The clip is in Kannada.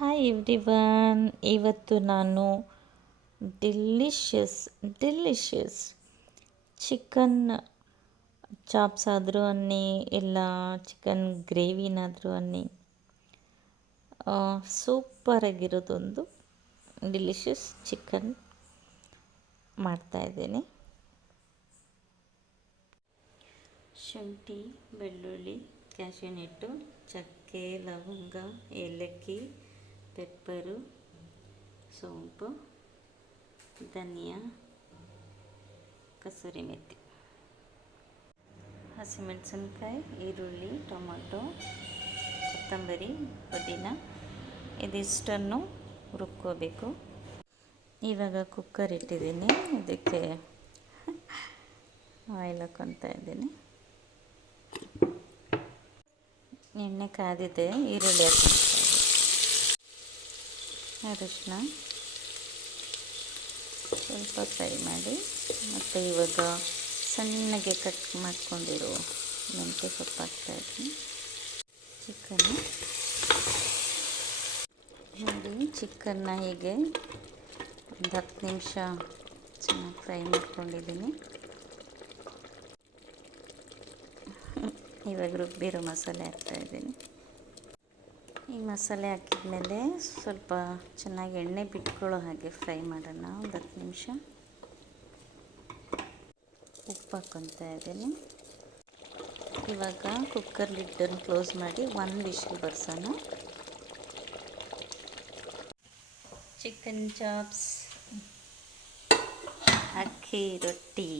ಹಾಯ್ ಎವ್ರಿವನ್, ಇವತ್ತು ನಾನು ಡಿಲಿಷಿಯಸ್ ಚಿಕನ್ ಚಾಪ್ಸ್ ಆದರೂ ಅನ್ನಿ ಇಲ್ಲ ಚಿಕನ್ ಗ್ರೇವಿನಾದರೂ ಅನ್ನಿ ಸೂಪರಾಗಿರೋದೊಂದು ಡಿಲಿಷಿಯಸ್ ಚಿಕನ್ ಮಾಡ್ತಾಯಿದ್ದೀನಿ. ಶುಂಠಿ, ಬೆಳ್ಳುಳ್ಳಿ, ಕ್ಯಾಶ್ಯೂನಟ್ಟು, ಚಕ್ಕೆ, ಲವಂಗ, ಏಲಕ್ಕಿ, ಪೆಪ್ಪರು, ಸೋಂಪು, ಧನಿಯಾ, ಕಸೂರಿ ಮೆಥಿ, ಹಸಿಮೆಣಸಿನ್ಕಾಯಿ, ಈರುಳ್ಳಿ, ಟೊಮೊಟೊ, ಕೊತ್ತಂಬರಿ, ಪುದೀನ ಇದಿಷ್ಟನ್ನು ರುಬ್ಕೋಬೇಕು. ಇವಾಗ ಕುಕ್ಕರ್ ಇಟ್ಟಿದ್ದೀನಿ, ಇದಕ್ಕೆ ಆಯಿಲ್ ಹಾಕ್ಕೊತಾ ಇದ್ದೀನಿ. ಎಣ್ಣೆ ಕಾದಿದೆ, ಈರುಳ್ಳಿ ಹಾಕ್ಕೊತಾ ಇದ್ದೀನಿ. ಅರಿಶಿನ ಸ್ವಲ್ಪ ಫ್ರೈ ಮಾಡಿ, ಮತ್ತು ಇವಾಗ ಸಣ್ಣಗೆ ಕಟ್ ಮಾಡ್ಕೊಂಡಿರೋ ಮೆಂತ್ಯ ಸೊಪ್ಪು ಹಾಕ್ತಾಯಿದ್ದೀನಿ. ಚಿಕನ್ನ ಹೀಗೆ ಒಂದು 10 ನಿಮಿಷ ಚೆನ್ನಾಗಿ ಫ್ರೈ ಮಾಡ್ಕೊಂಡಿದ್ದೀನಿ. ಇವಾಗ ರುಬ್ಬಿರೋ ಮಸಾಲೆ ಹಾಕ್ತಾಯಿದ್ದೀನಿ. ಈ ಮಸಾಲೆ ಹಾಕಿದ್ಮೇಲೆ ಸ್ವಲ್ಪ ಚೆನ್ನಾಗಿ ಎಣ್ಣೆ ಬಿಟ್ಕೊಳ್ಳೋ ಹಾಗೆ ಫ್ರೈ ಮಾಡೋಣ. ಒಂದು 10 ನಿಮಿಷ ಉಪ್ಪು ಹಾಕ್ಕೊತಾ ಇದ್ದೀನಿ. ಇವಾಗ ಕುಕ್ಕರ್ ಲಿಡ್ಡನ್ನು ಕ್ಲೋಸ್ ಮಾಡಿ 1 ವಿಶಲ್ ಬರ್ಸೋಣ. ಚಿಕನ್ ಚಾಪ್ಸ್, ಅಕ್ಕಿ ರೊಟ್ಟಿ